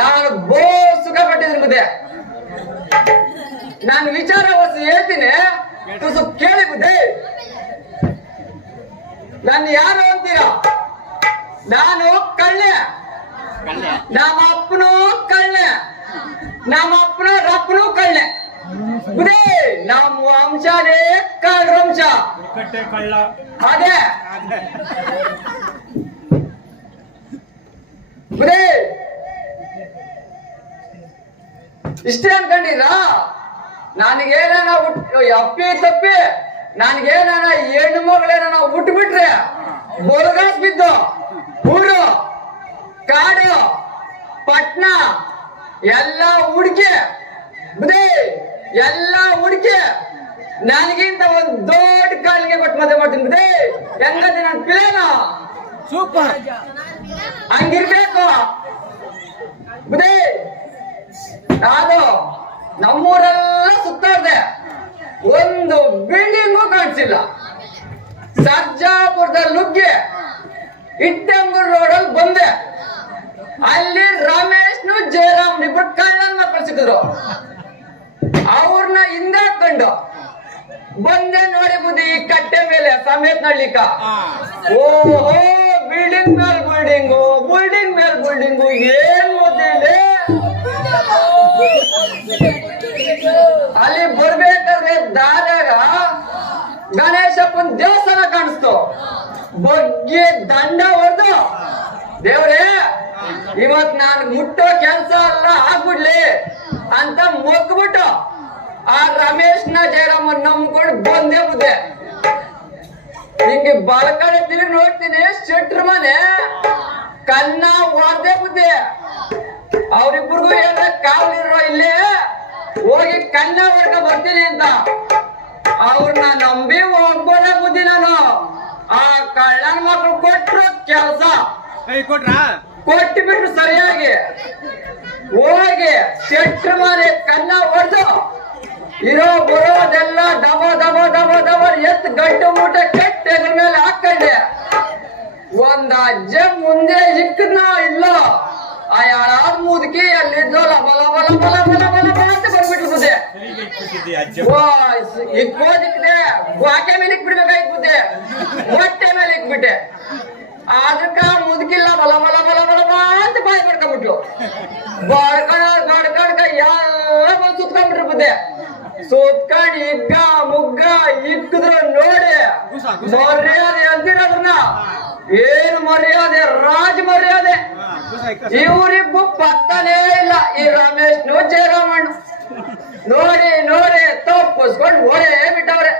ನಾನು ಬೋ ಸುಖ ಪಟ್ಟಿದ್ದೀನಿ ಬುದ್ಧೆ ನಾನು ವಿಚಾರ ವಸ್ತು ಹೇಳ್ತೀನಿ. ತುಸು ಕೇಳಿ ಬುದ್ಧಿ ನಾನು ಯಾರು ಅಂತೀರಾ? ನಾನು ಕಳ್ಳೆ. ನಮ್ಮ ಅಪ್ಪನು ಕಳ್ಳೆ. ನಮ್ಮ ಅಪ್ಪನ ರಪ್ಪನು ಕಳ್ಳೆ. ಬುದೇ ನಮ್ಮ ವಂಶನೇ ಕಳ್ಳ. ಅದೇ. ಬುದ್ಧಿ ಇಷ್ಟೇ ಅನ್ಕೊಂಡಿರಾ ನನಗೇನ ಅಪ್ಪಿ ತಪ್ಪಿ ನನಗೇನ ಹೆಣ್ಣು ಮಗಳೇನ ಬಿಟ್ರೆ ಬೊಳಗಾಸ್ ಬಿದ್ದು ಊರು ಕಾಡು ಪಟ್ನ ಎಲ್ಲ ಹುಡುಕಿ ಬುದ್ಧಿ ಎಲ್ಲ ಹುಡುಕಿ ನನಗಿಂತ ಒಂದ್ ದೊಡ್ಡ ಕಾಲಿಗೆ ಕೊಟ್ಟು ಮದುವೆ ಮಾಡ್ತೀನಿ ಬುದ್ಧಿ ಹೆಂಗಂತೆ ನನ್ನ ಪಿಲೇನ? ಸೂಪರ್. ಹಂಗಿರ್ಬೇಕು. ಬುದ್ಧಿ ನಾನು ನಮ್ಮೂರೆಲ್ಲ ಸುತ್ತಾಡ್ದೆ ಒಂದು ಬಿಲ್ಡಿಂಗು ಕಾಣಿಸಿಲ್ಲ. ಸರ್ಜಾಪುರದಲ್ಲಿ ನುಗ್ಗೆ ಇಟ್ಟಂಗೂರ್ ರೋಡಲ್ಲಿ ಬಂದೆ. ಅಲ್ಲಿ ರಮೇಶ್ನು ಜಯರಾಮ್ ಇಬ್ಬರು ಕಳ್ಳನ್ ಮಕ್ಕಳು ಸಿಕ್ಕಿದ್ರು ಅವ್ರನ್ನ ಹಿಂದೆ ಹಾಕೊಂಡು ಬಂದೆ ನೋಡಿ ಬುದ್ಧಿ ಈ ಕಟ್ಟೆ ಮೇಲೆ ಸಮೇತ ನಳ್ಳಿಕ ಓಹೋ ಬಿಲ್ಡಿಂಗ್ ಮೇಲ್ ಬಿಲ್ಡಿಂಗು ಬಿಲ್ಡಿಂಗ್ ಮೇಲ್ ಬಿಲ್ಡಿಂಗು ಏನ್ ಓದಿದೆ ಅಲ್ಲಿ ಬರ್ಬೇಕಾದ್ರೆ ದಾರ್ಯಾಗ ಗಣೇಶಪ್ಪನ್ ದೇವಸ್ಥಾನ ಕಾಣಿಸ್ತು. ಬಗ್ಗೆ ದಂಡ ಹೊಡೆದು, ದೇವ್ರೇ, ಇವತ್ ನಾನು ಮುಟ್ಟೋ ಕೆಲ್ಸ ಎಲ್ಲ ಆಗ್ಬಿಡ್ಲಿ ಅಂತ ಮೊಗ್ಬಿಟ್ಟು ಆ ರಮೇಶ್ನ ಜಯರಾಮ ನಂಬ್ಕೊಂಡು ಬಂದೇ ಬುದ್ದೆ ನಿಂಗೆ ಬಲಕಡೆ ತಿರುಗಿ ನೋಡ್ತೀನಿ, ಶೆಟ್ರ ಮನೆ. ಕನ್ನ ವಾರ್ದೆ ಬುದ್ಧಿ ಅವ್ರಿಬ್ರಿಗೂ ಏನ ಕಾವಲಿರೋ ಇಲ್ಲೇ? ಹೋಗಿ ಕನ್ನ ಹೊರಗ ಬರ್ತೀನಿ ಅಂತ. ಅವ್ರನ್ನ ನಂಬಿ ಒಬ್ಬನ ಬುದ್ಧಿ ನಾನು? ಆ ಕಳ್ಳನ ಮಕ್ಕಳು ಕೊಟ್ರು ಕೆಲಸ. ಕೈ ಕೊಟ್ರಾ? ಕೊಟ್ಟು ಬಿಟ್ರು ಸರಿಯಾಗಿ. ಹೋಗಿ ಶೆಟ್ರ್ ಮನೆ ಕನ್ನ ಹೊಡೆದು ಇರೋ ಬರೋದೆಲ್ಲ ದಬ ದಬ ದಬ ದಬ ಎತ್ ಗಂಟು ಮೂಟೆ ಕೆಟ್ಟ ಮೇಲೆ ಹಾಕೊಂಡೆ. ಒಂದ್ ಅಜ್ಜ ಮುಂದೆ ಇಕ್ಕನ ಇಲ್ಲ? ಆ ಯಾಳಾದ ಮುದುಕಿ ಅಲ್ಲಿದ್ದು ಲಬ ಲಬ ಲಬ ಲಬ ಲಬ ಲಬ ಅಂತ ಅಜ್ಜ ಓ ಇಕ್ಕೋದಿಕ್ದೆ ಗ್ವಾಕೆ ಮೇಲೆ ಇಕ್ಬಿಡ್ಬೇಕಾಯ್ತು ಬುದ್ಧಿ ಹೊಟ್ಟೆ ಮೇಲೆ ಇಕ್ಬಿಟ್ಟೆ ಅದಕ್ಕ ಮುದುಕಿಲ್ಲ ಬಲ ಬಲ ಬಲ ಬಲ ಅಂತ ಬಾಯಿ ಮಾಡ್ಕೊಂಡ್ಬಿಟ್ಲು ಬಡ್ಕಣ ಬಡ್ಕಡ್ಕ ಎಲ್ಲ ಬಂದು ಸುತ್ಕೊಂಡ್ಬಿಟ್ರು ಬುದ್ದೆ ಸುತ್ಕೊಂಡ್ ಇಗ್ಗ ಮುಗ್ಗ ಇಕ್ಕಿದ್ರು ನೋಡಿ. ಮರ್ಯಾದೆ ಅಂತಿರೋದ್ರನ್ನ ಏನು ಮರ್ಯಾದೆ? ರಾಜ ಮರ್ಯಾದೆ. ಇವರಿಬ್ಬು ಪತ್ತನೇ ಇಲ್ಲ. ಈ ರಮೇಶ್ ಜಯರಾಮಣ್ಣ ನೋಡಿ ನೋಡಿ ತಪ್ಪಿಸ್ಕೊಂಡು ಓಡೇ ಬಿಟ್ಟವ್ರೆ.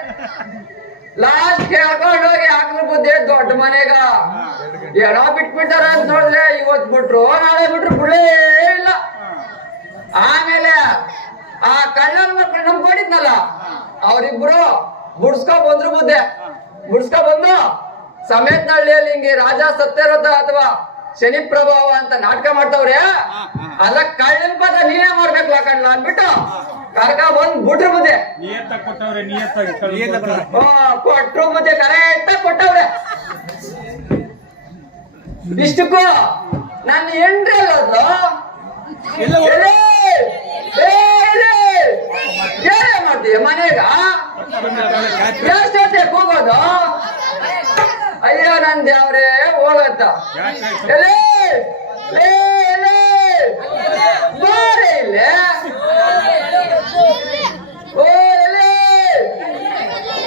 ಲಾಸ್ಟ್ ಕೇಳ್ಕೊಂಡು ಹೋಗಿ ಹಾಕಲು ಬುದ್ಧಿ ದೊಡ್ಡ ಮನೆಗ. ಎಡ ಬಿಟ್ಬಿಟ್ಟಾರ ಅಂತ ನೋಡಿದ್ರೆ ಇವತ್ ಬಿಟ್ರು ನಾಳೆ ಬಿಟ್ರು ಬಿಡೇ ಇಲ್ಲ. ಆಮೇಲೆ ಆ ಕಳ್ಳನ ನಮ್ಗೆ ನಂಬ್ಕೊಂಡಿದ್ನಲ್ಲ ಅವರಿಬ್ರು ಬುಡ್ಸ್ಕೊ ಬಂದ್ರು ಬುದ್ಧೆ. ಬುಡ್ಸ್ಕೊ ಬಂದು ಸಮೇತನಹಳ್ಳಿಯಲ್ಲಿ ಹಿಂಗೆ ರಾಜ ಸತ್ಯರಥ ಅಥವಾ ಶನಿ ಪ್ರಭಾವ ಅಂತ ನಾಟಕ ಮಾಡ್ತಾವ್ರೆ ಅಲ್ಲ ಕಳ್ಳನ್ ಪದ ನೀನೇ ಮಾಡ್ಬೇಕು ಕಣ್ಣ ಅನ್ಬಿಟ್ಟು ಕರ್ಕ ಬಂದ್ ಬಿಟ್ರು ಮುದ್ದೆ. ಕೊಟ್ರು ಮುದ್ದೆ ಕರೆಕ್ಟ್ ಕೊಟ್ಟವ್ರೆ. ಇಷ್ಟಕ್ಕೂ ನನ್ನ ಹೆಂಡ್ರಿ ಅಲ್ಲ ಮಾಡ್ತೀಯ ಮನೆಗ? ಎಷ್ಟೇ ಹೋಗೋದು? ಅಯ್ಯೋ ನನ್ ದೇವ್ರೇ ಹೋಗತ್ತ ಎಲೆ ಲೇ, ಎಲೆ. ಬಾರೆ ಇಲ್ಲೇ. ಓ, ಎಲೆ.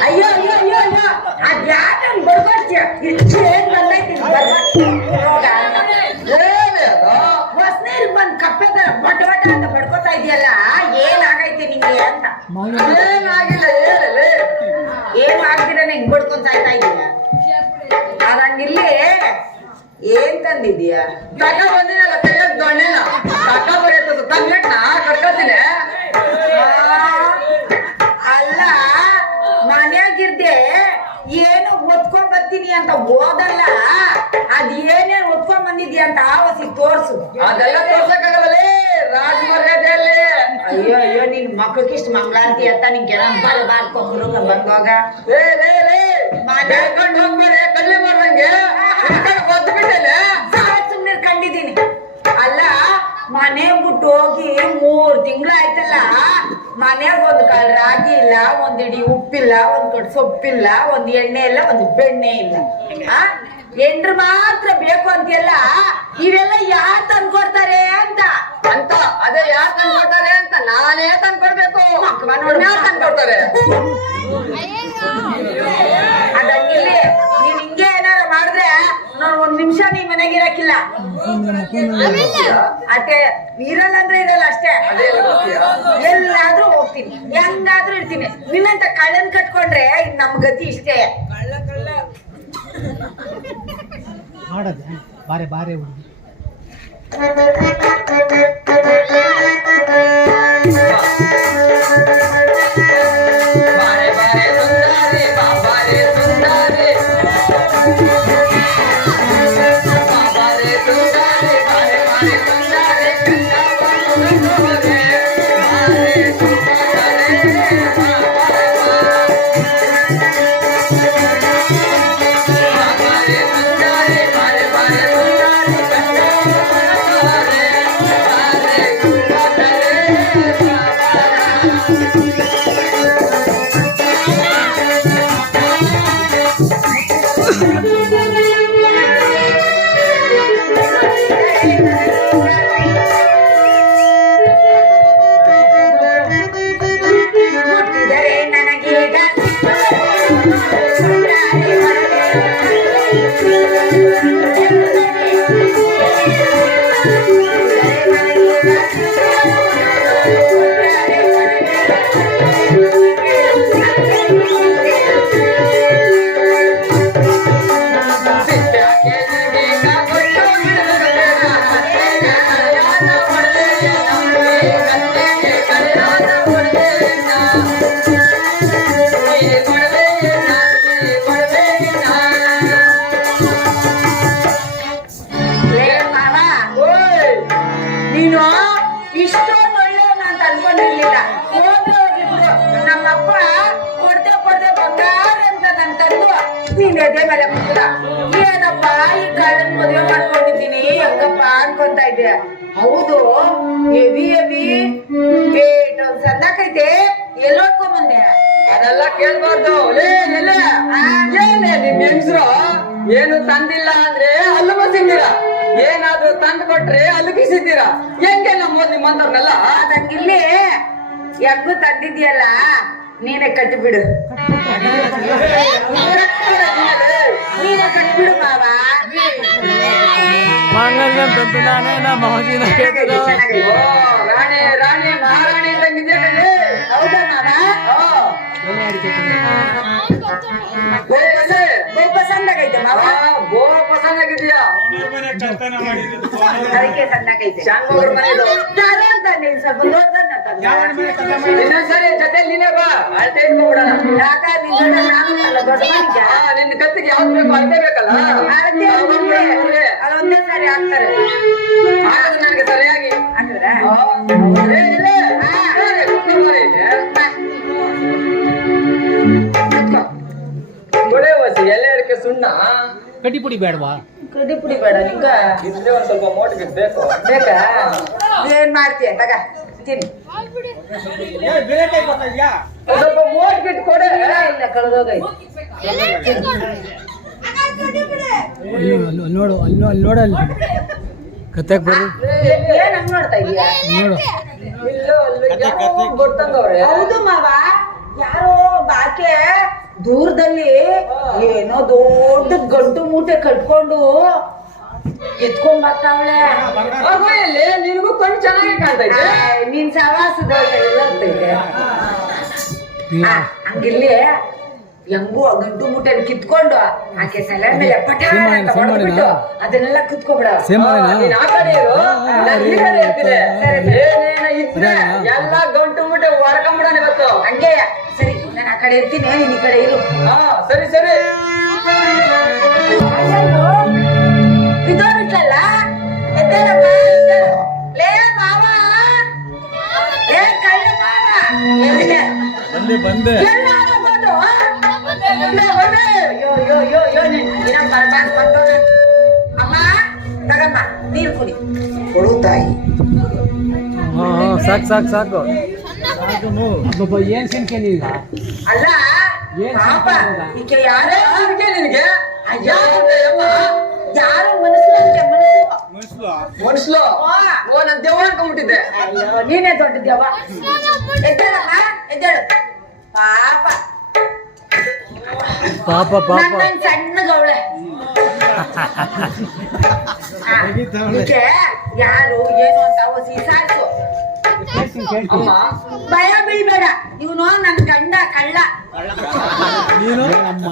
ಅಯ್ಯೋ ಅಯ್ಯೋ ಅಯ್ಯೋ ಅಯ್ಯೋ ಅದ್ ಯಾಕೆ ಹಂಗ್ ಬಡ್ಕೊಳ್ತೀಯ ಇಷ್ಟು ಏನ್ ಬಂದೈತಿ ರೋಗ ಏನೇ ಅದು? ಹೊಸ್ನೀರ್ ಬಂದ್ ಕಪ್ಪೆದ ಬಟ್ ಬಟ್ ಅಂತ ಬಡ್ಕೋತಾ ಇದೆಯಲ್ಲ ಏನಾಗೈತೆ ನಿಂಗೆ ಅಂತ ಏನಾಗಿಲ್ಲ ಹೇಳಲೆ ಏನು ಆಗ್ದಿರ ಹಿಂಗ್ ಬಡ್ಕೊಂಡ್ ಸಾಯ್ತಾ ತಂದಿದೀಯ ತಕ ಬಂದಿನಲ್ಲ ಕೈಯಾಗ ದೊಣ್ಣೆನ ತಕ ತಂಗ್ಲೆಟ್ನ ಕರ್ಕೊತೀನಿ. ಆ, ಅಲ್ಲ ಮನ್ಯಾಗಿರ್ದೆ ಏನು ಒತ್ಕೊಂಡ್ ಬರ್ತೀನಿ ಅಂತ ಓದಲ್ಲ ಅದ್ ಏನೇನ್ ಒತ್ಕೊಂಡ್ ಬಂದಿದ್ಯಾ ಅಂತ ಆವಸಿ ತೋರ್ಸು. ಅದೆಲ್ಲ ತೋರ್ಸಕ್ಕಾಗಲ್ಲಲೇ ರಾಜ ಮರ್ಯಾದೆಯಲ್ಲಿ ಅಯ್ಯೋ ಅಯ್ಯೋ ನಿನ್ ಮಕ್ಕಳಿಗೆ ಇಷ್ಟು ಮಂಗಳಾರತಿ ಅಂತ ನಿಂಗೆ ಬರ ಬಾರ್ಕೊಂಡು ಬಂದೋಗ. ಏ ಲೇ ಲೇ ಬೇಡ್ಕೊಂಡು ಹೋಗ್ಬೇಡಿ ಕಳ್ಳಿ ಮಾಡ್ದಂಗೆ. ಸುಮ್ನೆ ಅಲ್ಲ ಮನೆ ಬಿಟ್ಟು ಹೋಗಿ ಮೂರ್ ತಿಂಗಳಾಯ್ತಲ್ಲ ಮನೆಯಾಗ ಒಂದ್ ಕಾಳು ರಾಗಿ ಇಲ್ಲ ಒಂದ್ ಇಡಿ ಉಪ್ಪಿಲ್ಲ ಒಂದ್ ಕಡೆ ಸೊಪ್ಪಿಲ್ಲ ಒಂದ್ ಎಣ್ಣೆ ಇಲ್ಲ ಒಂದ್ ಬೆಣ್ಣೆ ಇಲ್ಲ. ಆ? ಎಂಡ್ರು ಮಾತ್ರ ಬೇಕು ಅಂತೆಲ್ಲ ಇವೆಲ್ಲ ಯಾರ್ ತಂದ್ಕೊಡ್ತಾರೆ ಅಂತ? ಅಂತ ಅದೇ ಯಾರು ತಂದ್ಕೊಡ್ತಾರೆ ಅಂತ ನಾನೇ ತಂದ್ಕೊಡ್ಬೇಕು. ತಂದ್ಕೊಡ್ತಾರೆ? ಅದಂಗಿಲ್ಲಿ ಮಾಡಿದ್ರೆ ನಾನು ಒಂದ್ ನಿಮಿಷ ನೀ ಮನೆಗೆ ಇರಕ್ಕಿಲ್ಲ. ಅಷ್ಟೇ ಇರಲ್ಲ ಅಂದ್ರೆ ಇರಲ್ಲ ಅಷ್ಟೇ. ಎಲ್ಲಾದ್ರೂ ಹೋಗ್ತೀನಿ. ಹೆಂಗಾದ್ರೂ ಇರ್ತೀನಿ. ನಿನ್ನಂತ ಕಳ್ಳನ್ ಕಟ್ಕೊಂಡ್ರೆ ಇನ್ ನಮ್ ಗತಿ ಇಷ್ಟೇ. ಮಾಡೋದು ಬಾರೆ ಬಾರೆ ಹುಡುಗಿ. ಎದೆ ಮೇಲೆ ಕೂತ ಏನಪ್ಪ ಈ ಗಾಡನ್ ಮದುವೆ ಮಾಡ್ಕೊಂಡಿದ್ದೀನಿ ಹೆಂಗಪ್ಪ ಅನ್ಕೊಂತ ಇದ್ದೆ. ಹೌದು ಎವಿ ಎವಿ ಏಟ್ ಒಂದ್ ಸಣ್ಣಕೈತೆ ಎಲ್ಲಿ ಹೊಡ್ಕೊಂಡ್ ಬಂದೆ ಅದೆಲ್ಲ ಕೇಳ್ಬಾರ್ದು. ಲೇ ಎಲ್ಲ ಏನೇ ನಿಮ್ ಹೆಂಗ್ಸ್ರು? ಏನು ತಂದಿಲ್ಲ ಅಂದ್ರೆ ಹಲ್ಲು ಬಸಿದ್ದೀರಾ ಏನಾದ್ರೂ ತಂದು ಕೊಟ್ರೆ ಹಲ್ಲು ಕಿಸಿದ್ದೀರಾ ಹೆಂಗೆ ನಮ್ಮ ನಿಮ್ಮಂತವ್ರನ್ನೆಲ್ಲ? ಅದಕ್ಕಿಲ್ಲಿ ಯಾಕೂ ತಂದಿದ್ಯಲ್ಲ. ನೀನೆ ಕಟ್ಟಿಬಿಡು ನೀನೆ ಕಟ್ಬಿಡು ಮಾವ ಮಾಂಗಲ್ಯಂ ತಂತು ನಾನೇನ ಮಹಜಿನ ಚೆನ್ನಾಗೈತೆ, ಚೆನ್ನಾಗೈತೆ. ಓ ರಾಣಿ ರಾಣಿ ಮಹಾರಾಣಿ ಇದ್ದಂಗಿದ್ಯಾ ಕಣೆ ಹೌದಾ ಮಾವ ಆ. ಏ, ಎಲ್ಲೇ? ಗೋಪ ಸಂದಾಗೈತೆ ಮಾವ ಆ, ಬೋ ಪಸಂದ್ ಆಗಿದ್ಯಾ ಅವನವ್ರ ಮನೆ ಕಳ್ತನ ಮಾಡಿರೋದು ಅದಕ್ಕೆ ಸಂದಾಗೈತೆ ಶಾನ್ಭೋಗ್ರ ಮನೆದು ಯಾರೇ ಅಂತ ನೀನ್ ಸ್ವಲ್ಪ ದೊಡ್ಡದನ್ನ ತಂದ ಇನ್ನೊಂದ್ಸರಿ ಜೊತೆ ನೀನೇ ಬಾ ಅಳತೆ ಇಟ್ಕೊಂಡ್ಬಿಡೋಣ ಯಾಕ ನಿನ್ನ ನಾನು ಅಲ್ಲ ದೊಡ್ಡ ಮನುಷ್ಯ ನಿನ್ನ ಕತ್ತಿಗೆ ಯಾವ್ದು ಬೇಕು? ಅಳತೆ ಬೇಕಲ್ಲ? ಅಳತೆ ಅಂದ್ರೆ. ಅದೊಂದೇ ಸಾರಿ ಹಾಕ್ತಾರೆ. ಆಗದು ನನಗೆ ಸರಿಯಾಗಿ. ಹಾಕಿದ್ರ? ಆ, ಏ, ಇಲ್ಲೇ. ಹಾ. ಸರಿ, ಕುತ್ಕೊಂಡ್ ಬಾ ಇಲ್ಲಿ. ಕುತ್ಕೋ. ಕೊಡೆ ವಸಿ ಎಲೆ ಅಡಿಕೆ ಸುಣ್ಣ. ಕಡ್ಡಿ ಪುಡಿ ಬೇಡವಾ? ಕಡ್ಡಿ ಪುಡಿ ಬೇಡ ನಿಂಗ. ಇದ್ರೆ ಒಂದ್ ಸ್ವಲ್ಪ ಮೋಟಿಗೆ ಬೇಕು? ಬೇಕಾ ಏನ್ ಮಾಡ್ತೀಯ? ತಗ ತಿನ್ ಸ್ವಲ್ಪ ಮೋಟ್ ಗಿಟ್ ಕೊಡೆ. ಇಲ್ಲ ಇಲ್ಲ ಕಳೆದೋಗೈತೆ ಅಯ್ಯೋ, ಅಲ್ಲಿ ನೋಡು ಅಲ್ಲಿ ನೋ- ಅಲ್ಲಿ ನೋಡಲ್ಲಿ ಕತೆಗೆ ಬರ್ರಿ ಏನ್ ಹಂಗ್ ನೋಡ್ತಾ ಇದೀಯಾ ನೋಡು. ಇಲ್ಲೋ ಅಲ್ಲಿ ಗೊತ್ತಂಗವ್ರೆ. ಹೌದು ಮಾವ. ಯಾರೋ ಬಾಕೆ ದೂರದಲ್ಲಿ ಏನೋ ದೊಡ್ಡ ಗಂಟು ಮೂಟೆ ಕಟ್ಕೊಂಡು ಎತ್ಕೊಂಡ್ ಬರ್ತಾವಳೆ ಮಗು ಎಲ್ಲಿ? ನಿನಗೂ ಕೊಂಡು ಚೆನ್ನಾಗಿ ಕಾಣ್ತೈತೆ? ನಿನ್ ಸವಾಸದ ಹಂಗಿರ್ಲಿ. ಹೆಂಗು ಗಂಟು ಮೂಟೆ ಕಿತ್ಕೊಂಡು ಆಕೆ ಸಲ ಮೇಲೆ ಪಟ ಸೀಮೆ- ಅಂತ ಸೀಮೆ ಹೊಡ್ದ್ಬಿಟ್ಟು ಮಾಡಿನಾ? ಅದನ್ನೆಲ್ಲ ಕಿತ್ಕೊಬಿಡ. ಇದ್ರೆ ಎಲ್ಲ ಗಂಟು ಮುಟ್ಟೆ ಹೊರಕೊಂಬಿಡೋಣ ಇವತ್ತು. ಹಂಗೆ. ಸರಿ ನಾನು ಆ ಕಡೆ ಇರ್ತೀನಿ. ನೀನ್ ಈ ಕಡೆ ಇರು. ಹಾ ಸರಿ ಸರಿ. ತಾಯಿ ಹಾಂ ಹಾಂ ಸಾಕು ಸಾಕು ಸಾಕು ಏನ್ ಏನು ಸಿನ್ಕೇನಿ ಈಗ ಅಲ್ಲ ಏನ್ ಯಾರೇ ಅದಕ್ಕೆ ನಿನಗೆ ಯಾರು ಮನುಷ್ಲು ಓ ನನ್ ದೇವ ಅನ್ಕೊಂಡ್ಬಿಟ್ಟಿದ್ದೆ ಅಯ್ಯೋ ನೀನೇ ದೊಡ್ಡದ್ಯವ? ಎದ್ದೇಳಮ್ಮ ಎದ್ದೇಳು. ಪಾಪ. ಪಾಪ ಪಾಪ. ಸಣ್ಣ ಸಣ್ಣಗವಳೆ ಈಕೆ ಯಾರು ಏನು ಅಂತ ಅಮ್ಮ ಭಯ ಬೀಳ್ಬೇಡ ಇವನು ನನ್ ಗಂಡ ಕಳ್ಳ ನೀನು ಅಮ್ಮ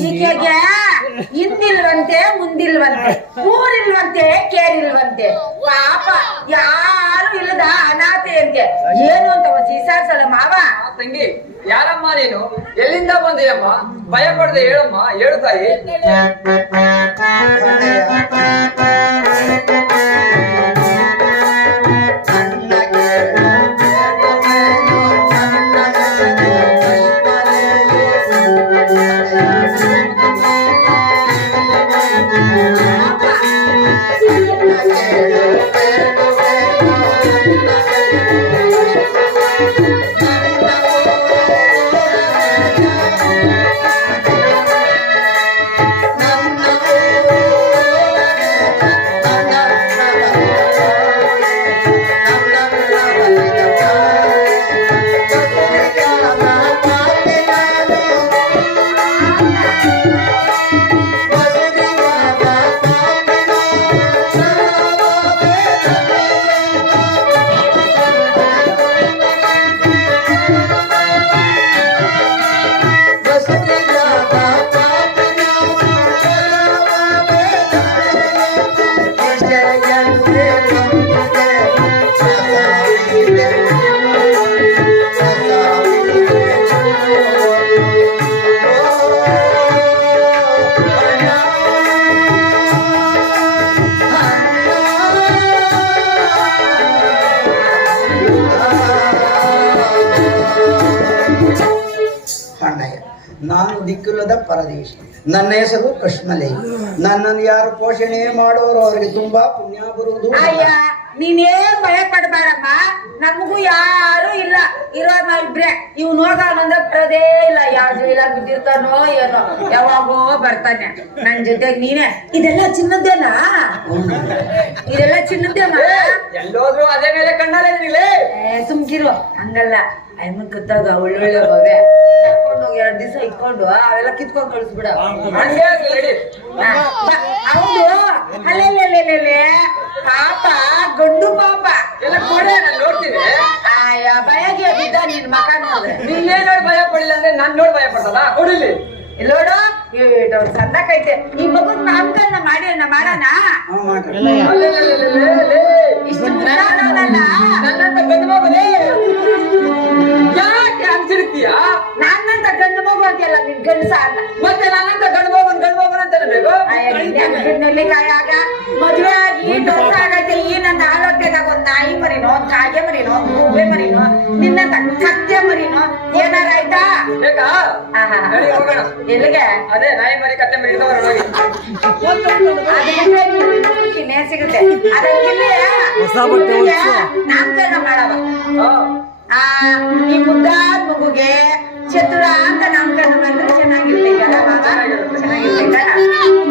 ಈಕೆಗೆ ಹಿಂದಿಲ್ವಂತೆ ಮುಂದಿಲ್ವಂತೆ ಊರಿಲ್ವಂತೆ ಕೇರಿಲ್ವಂತೆ ಪಾಪ ಯಾರು ಇಲ್ಲದ ಅನಾಥೆ ಅಂತೆ ಏನು ಅಂತ ಸೀಸಾಡ್ಸಲ್ಲ ಮಾವ ತಂಗಿ ಯಾರಮ್ಮ ನೀನು ಎಲ್ಲಿಂದ ಬಂದೆಯಮ್ಮ ಭಯ ಪಡೆದ ಹೇಳಮ್ಮ ಹೇಳು ತಾಯಿ ನನ್ನ ಹೆಸರು ಕೃಷ್ಣಲೇ. ನನ್ನನ್ನು ಯಾರು ಪೋಷಣೆ ಮಾಡೋರು ಅವರಿಗೆ ತುಂಬಾ ಪುಣ್ಯ ಬರುವುದು. ಅಯ್ಯ ನೀನೇನ್ ಭಯ ಪಡ್ಬಾರಮ್ಮ ನಮಗೂ ಯಾರು ಇಲ್ಲ. ಇರೋದ್ ಇರೋ ಇಬ್ರೆ ಇವ್ ನೋಡ್ಕೊಂಡ್ ಬರೋದೇ ಇಲ್ಲ. ಯಾವ ಇಲ್ಲ ಬಿದ್ದಿರ್ತಾನೋ ಏನೋ. ಯಾವಾಗೋ ಬರ್ತಾನೆ. ನನ್ ಜೊತೆ ನೀನೆ. ಇದೆಲ್ಲ ಚಿನ್ನದ್ದೇನಾ? ಇದೆಲ್ಲ ಚಿನ್ನದ್ದೇನಾ? ಎಲ್ಲೋದ್ರು ಅದೇ ಮೇಲೆ ಕಣ್ಣಲ್ಲ ಸುಮ್ಕಿರು. ಹಂಗಲ್ಲ. ಅಯ್ಯಮ್ಮನ್ ಕತ್ತಾಗ ಒಳ್ಳೊಳ್ಳೆ ಬವೆ ಕರ್ಕೊಂಡು ಹೋಗಿ ಎರಡ್ ದಿವಸ ಇಟ್ಕೊಂಡು ಅವೆಲ್ಲ ಕಿತ್ಕೊಂಡ್ ಕಳಿಸ್ಬಿಡ. ಹೌದು. ಅಲ್ಲೆಲ್ಲೆಲ್ಲೆಲ್ಲೆ ಪಾಪ ಗಂಡು ಪಾಪ. ಎಲ್ಲ ಕೊಡೆ ನಾನು ನೋಡ್ತೀನಿ. ಆಯ ಭಯಗೆ ಬಿದ್ದ ನಿನ್ ಮಕ ನೋಡ್ರೆ ನೀನೇ ನೋಡಿ ಭಯ ಪಡಿಲ್ಲ ಅಂದ್ರೆ ನಾನ್ ನೋಡಿ ಭಯ ಪಡ್ತಲ್ಲ ಕೊಡಿಲಿ. ಇಲ್ಲೋಡು ಸಣ್ಣಕೈತೆ ಈ ಮಗು ನಾಮಕರಣ ಮಾಡಿ ಅಣ್ಣ ಮಾಡೋಣ ಹಾ, ಮಾಡ್ರಿ. ಇಷ್ಟು ಗಂಡು ಮಗನೇ? ಹಂಚಿರ್ತೀಯ ನನ್ನಂತ ಗಂಡು ಮಗು ಅಂತೆಲ್ಲ ನಿನ್ ಗಂಡಸ ಅಲ್ಲ ಮತ್ತೆ ನನ್ನಂತ ಗಂಡು ಮಗನ್ ಗಂಡು ಮಗನ್ ಅಂತ ಬೇಕು? ಮದುವೆ ಆಗಿ ದೋಸ ಆಗೈತೆ ಈ ನನ್ನ ಆರೋಗ್ಯದಾಗ ಒಂದ್ ನಾಯಿ ಮರಿನೋ ಒಂದ್ ಕಾಗೆ ಮರಿನೋ ಒಂದ್ ಮರಿನೋ ನಿನ್ನ ಸತ್ಯ ಮರಿನೋ ಏನಾರ ಆಯ್ತಾ? ಬೇಕಾ? ಆಹಾ. ನಡಿ ಹೋಗೋಣ. ಎಲ್ಲಿಗೆ? ಅದೇ ನಾಯಿ ಮರಿ ಕತ್ತೆ ಮರಿ ಸಿಗುತ್ತೆ. ಅದಕ್ಕೆ ಹೊಸ ಬಟ್ಟೆ. ನಾಮಕರಣ ಮಾಡವ. ಆ ಈ ಮಗುಗೆ ಚತುರ ಅಂತ ನಾಮಕರಣ ಮಾಡಿದ್ರೆ ಚೆನ್ನಾಗಿರ್ತೈತಲ್ಲ ಬಾಬಾ ಚೆನ್ನಾಗಿರ್ತೈತ.